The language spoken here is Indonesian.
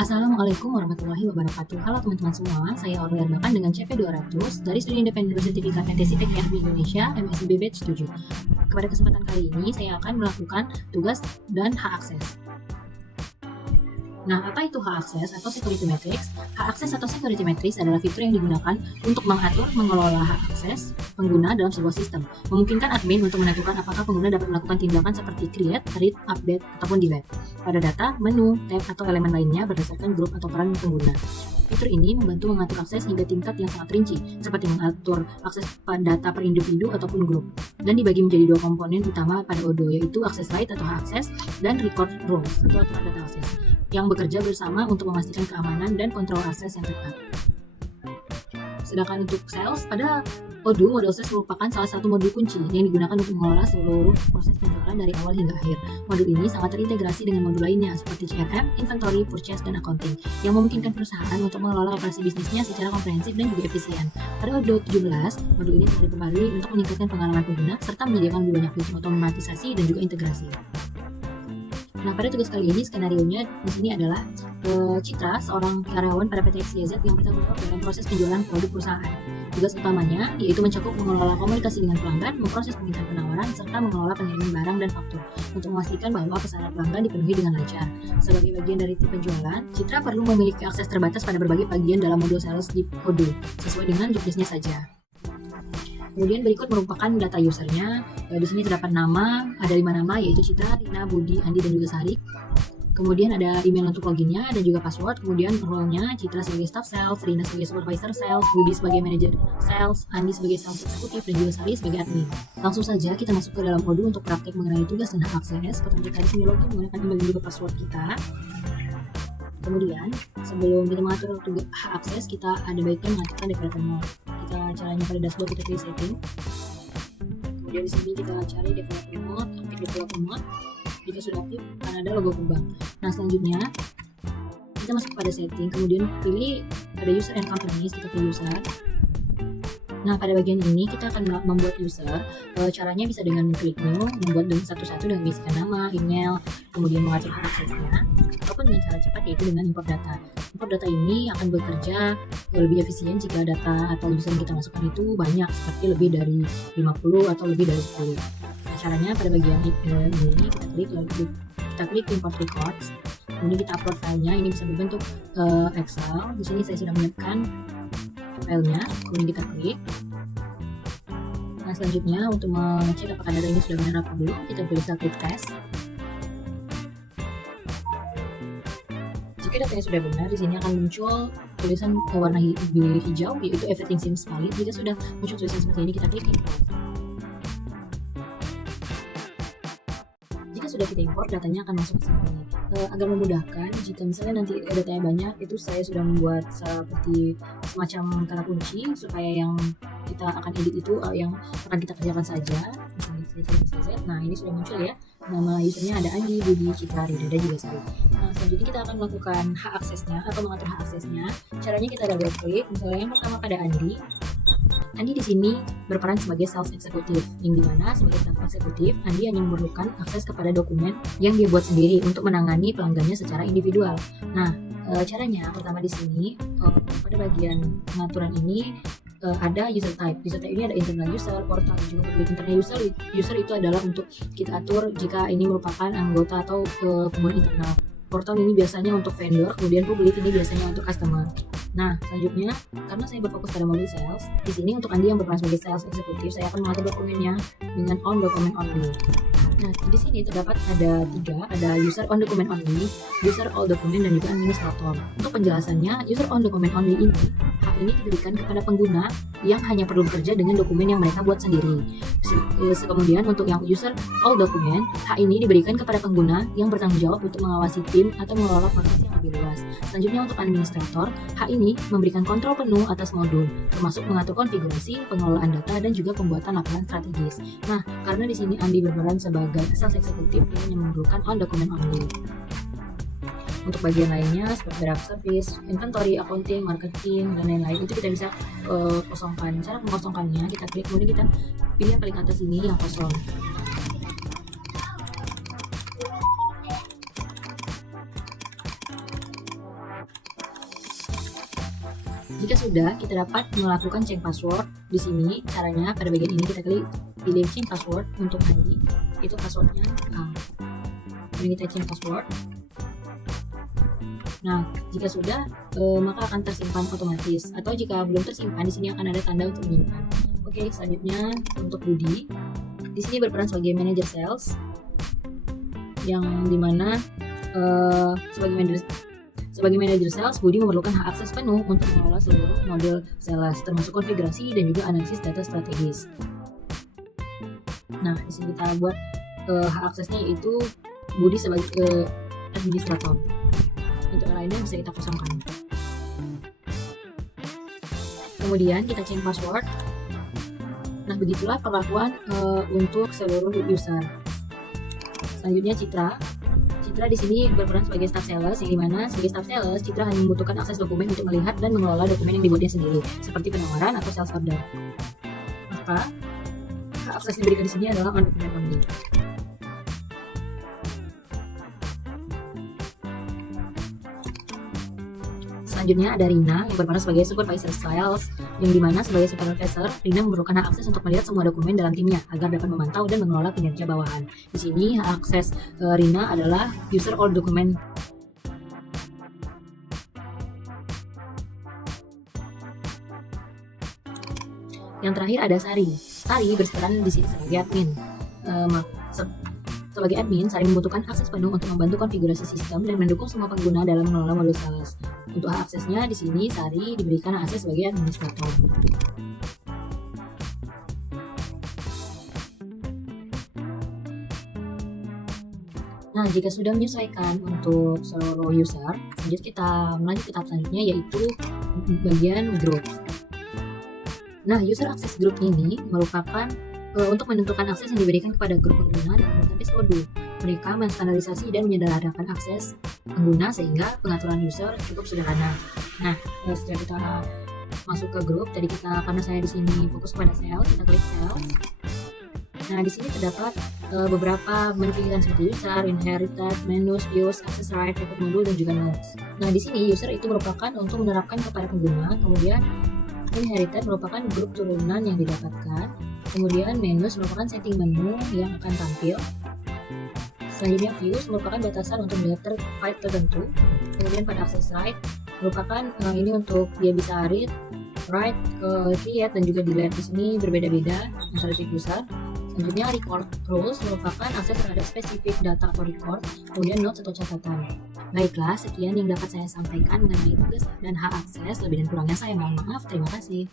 Assalamualaikum warahmatullahi wabarakatuh. Halo teman-teman semua, saya Orly Arbakan dengan CP200 dari Studi Independen Bersertifikat PT SITEK YAHMI Indonesia MSIB Batch 7. Pada kesempatan kali ini saya akan melakukan tugas dan hak akses. Nah, apa itu hak akses atau security matrix? Hak akses atau security matrix adalah fitur yang digunakan untuk mengatur, mengelola hak akses pengguna dalam sebuah sistem, memungkinkan admin untuk menentukan apakah pengguna dapat melakukan tindakan seperti create, read, update, ataupun delete pada data, menu, tab, atau elemen lainnya berdasarkan grup atau peran pengguna. Fitur ini membantu mengatur akses hingga tingkat yang sangat rinci, seperti mengatur akses pada data per individu ataupun grup, dan dibagi menjadi dua komponen utama pada ODO, yaitu access right atau hak akses dan record rules atau aturan data akses, yang bekerja bersama untuk memastikan keamanan dan kontrol akses yang tepat. Sedangkan untuk sales, pada ODO, modul sales merupakan salah satu modul kunci yang digunakan untuk mengelola seluruh proses penjualan dari awal hingga akhir. Modul ini sangat terintegrasi dengan modul lainnya seperti CRM, inventory, purchase, dan accounting, yang memungkinkan perusahaan untuk mengelola operasi bisnisnya secara komprehensif dan juga efisien. Pada ODO 17, modul ini telah diperbarui untuk meningkatkan pengalaman pengguna serta menyediakan lebih banyak fitur otomatisasi dan juga integrasi. Nah, pada tugas kali ini skenario-nya di sini adalah Citra, seorang karyawan pada PT XYZ yang bertanggung jawab dalam proses penjualan produk perusahaan. Tugas utamanya yaitu mencakup mengelola komunikasi dengan pelanggan, memproses permintaan penawaran, serta mengelola pengiriman barang dan faktur untuk memastikan bahwa pesanan pelanggan dipenuhi dengan lancar. Sebagai bagian dari tim penjualan, Citra perlu memiliki akses terbatas pada berbagai bagian dalam modul sales di ODO sesuai dengan job desk-nya saja. Kemudian berikut merupakan data usernya. Di sini terdapat nama, ada 5 nama yaitu Citra, Rina, Budi, Andi, dan juga Sari. Kemudian ada email untuk loginnya dan juga password. Kemudian role-nya Citra sebagai staff sales, Rina sebagai supervisor sales, Budi sebagai manager sales, Andi sebagai sales eksekutif, dan juga Sari sebagai admin. Langsung saja kita masuk ke dalam ODO untuk praktek mengenai tugas dan hak akses. Pertama kita di sini login menggunakan email dan juga password kita. Kemudian sebelum kita mengatur hak akses, kita ada baiknya mengaktifkan developer mode. Caranya pada dashboard kita pilih setting. Kemudian di sini kita cari developer mode, aktif developer mode. Jika sudah aktif, akan ada logo kembang. Nah, selanjutnya kita masuk pada setting, kemudian pilih pada user and companies, kita pilih user. Nah, pada bagian ini kita akan membuat user. Caranya bisa dengan klik new, membuat dengan satu-satu dengan mengisikan nama, email, kemudian mengatur hak aksesnya, ataupun dengan cara cepat yaitu dengan import data. Import data ini akan bekerja lebih efisien jika data atau user yang kita masukkan itu banyak, seperti lebih dari 50 atau lebih dari 10. Nah, caranya pada bagian ini kita klik import records, kemudian kita upload filenya. Ini bisa berbentuk Excel. Di sini saya sudah menyiapkan filenya, kemudian kita klik. Nah, selanjutnya untuk mengecek apakah data ini sudah benar atau belum, kita pilih klik test. Jika datanya sudah benar, di sini akan muncul tulisan warna hijau yaitu everything seems valid. Jika sudah muncul tulisan seperti ini, kita klik import. Jika sudah kita import, datanya akan masuk ke sini. Agar memudahkan, jika misalnya nanti datanya banyak, itu saya sudah membuat seperti semacam kata kunci supaya yang kita akan edit itu yang akan kita kerjakan saja. Misalnya saya cari saja. Nah, ini sudah muncul ya. Nama usernya ada Andi, Budi, Citra, Rida, dan juga Sari. Nah, selanjutnya kita akan melakukan hak aksesnya atau mengatur hak aksesnya. Caranya kita double klik. Misalnya yang pertama pada Andi. Andi di sini berperan sebagai sales eksekutif, yang dimana sebagai sales eksekutif, Andi hanya memerlukan akses kepada dokumen yang dia buat sendiri untuk menangani pelanggannya secara individual. Nah, caranya pertama di sini pada bagian pengaturan ini ada user type. User type ini ada internal user, portal, juga public. Internal user itu adalah untuk kita atur jika ini merupakan anggota atau pengguna internal. Portal ini biasanya untuk vendor, kemudian public ini biasanya untuk customer. Nah, selanjutnya karena saya berfokus pada modul sales, di sini untuk Andi yang berperan sebagai sales eksekutif, saya akan mengatur dokumennya dengan on document only. Nah, di sini terdapat ada 3, ada user on document only, user all document, dan juga administrator. Untuk penjelasannya, user on document only ini, hak ini diberikan kepada pengguna yang hanya perlu bekerja dengan dokumen yang mereka buat sendiri. Kemudian untuk yang user all document, hak ini diberikan kepada pengguna yang bertanggung jawab untuk mengawasi tim atau mengelola proses yang lebih luas. Selanjutnya untuk administrator, hak ini memberikan kontrol penuh atas modul, termasuk mengatur konfigurasi, pengelolaan data, dan juga pembuatan laporan strategis. Nah, karena di sini Andi berperan sebagai sales eksekutif, ini memerlukan on document only. Untuk bagian lainnya seperti direct service, inventory, accounting, marketing, dan lain-lain itu kita bisa kosongkan. Cara mengosongkannya kita klik, kemudian kita pilih yang paling atas ini yang kosong. Jika sudah, kita dapat melakukan change password. Di sini caranya pada bagian ini kita pilih change password untuk ID. Itu passwordnya Kemudian kita change password. Nah, jika sudah, maka akan tersimpan otomatis. Atau jika belum tersimpan, di sini akan ada tanda untuk menyimpan. Oke, selanjutnya untuk Budi. Di sini berperan sebagai manager sales, yang dimana sebagai manager sales, Budi memerlukan hak akses penuh untuk mengelola seluruh model sales, termasuk konfigurasi dan juga analisis data strategis. Nah, di sini kita buat hak aksesnya yaitu Budi sebagai administrator. Untuk yang lainnya bisa kita kosongkan. Kemudian kita change password. Nah, begitulah perlakuan untuk seluruh user. Selanjutnya Citra. Citra di sini berperan sebagai staff sales, yang dimana sebagai staff sales, Citra hanya membutuhkan akses dokumen untuk melihat dan mengelola dokumen yang dibuatnya sendiri, seperti penawaran atau sales order. Maka hak akses diberikan di sini adalah on dokumen only. Selanjutnya ada Rina yang berperan sebagai supervisor sales, yang dimana sebagai supervisor, Rina memerlukan hak akses untuk melihat semua dokumen dalam timnya agar dapat memantau dan mengelola kinerja bawahan. Di sini hak akses Rina adalah user all document. Yang terakhir ada Sari. Sari berperan di sini sebagai admin. Sebagai admin, Sari membutuhkan akses penuh untuk membantu konfigurasi sistem dan mendukung semua pengguna dalam mengelola modul sales. Untuk hak aksesnya di sini Sari diberikan akses sebagai administrator. Nah, jika sudah menyesuaikan untuk seluruh user, lanjut kita melanjut ke tahap selanjutnya yaitu bagian group. Nah, user access group ini merupakan untuk menentukan akses yang diberikan kepada grup pengguna dengan database kode. Mereka menstandarisasi dan menyederhanakan akses pengguna sehingga pengaturan user cukup sederhana. Nah, setelah kita masuk ke grup, karena saya di sini fokus pada sales, kita klik sales. Nah, di sini terdapat beberapa menu pilihan seperti user, inherited, menus, views, access right, record modul, dan juga notes. Nah, di sini user itu merupakan untuk menerapkan kepada pengguna, kemudian inherited merupakan grup turunan yang didapatkan, kemudian menus merupakan setting menu yang akan tampil. Selanjutnya views merupakan batasan untuk melihat file tertentu. Kemudian pada access right merupakan ini untuk dia bisa read, write, create, dan juga delete. Di sini berbeda-beda antara tiap user. Selanjutnya record rules merupakan akses terhadap spesifik data atau record, kemudian notes atau catatan. Baiklah, sekian yang dapat saya sampaikan mengenai tugas dan hak akses. Lebih dan kurangnya saya mohon maaf. Terima kasih.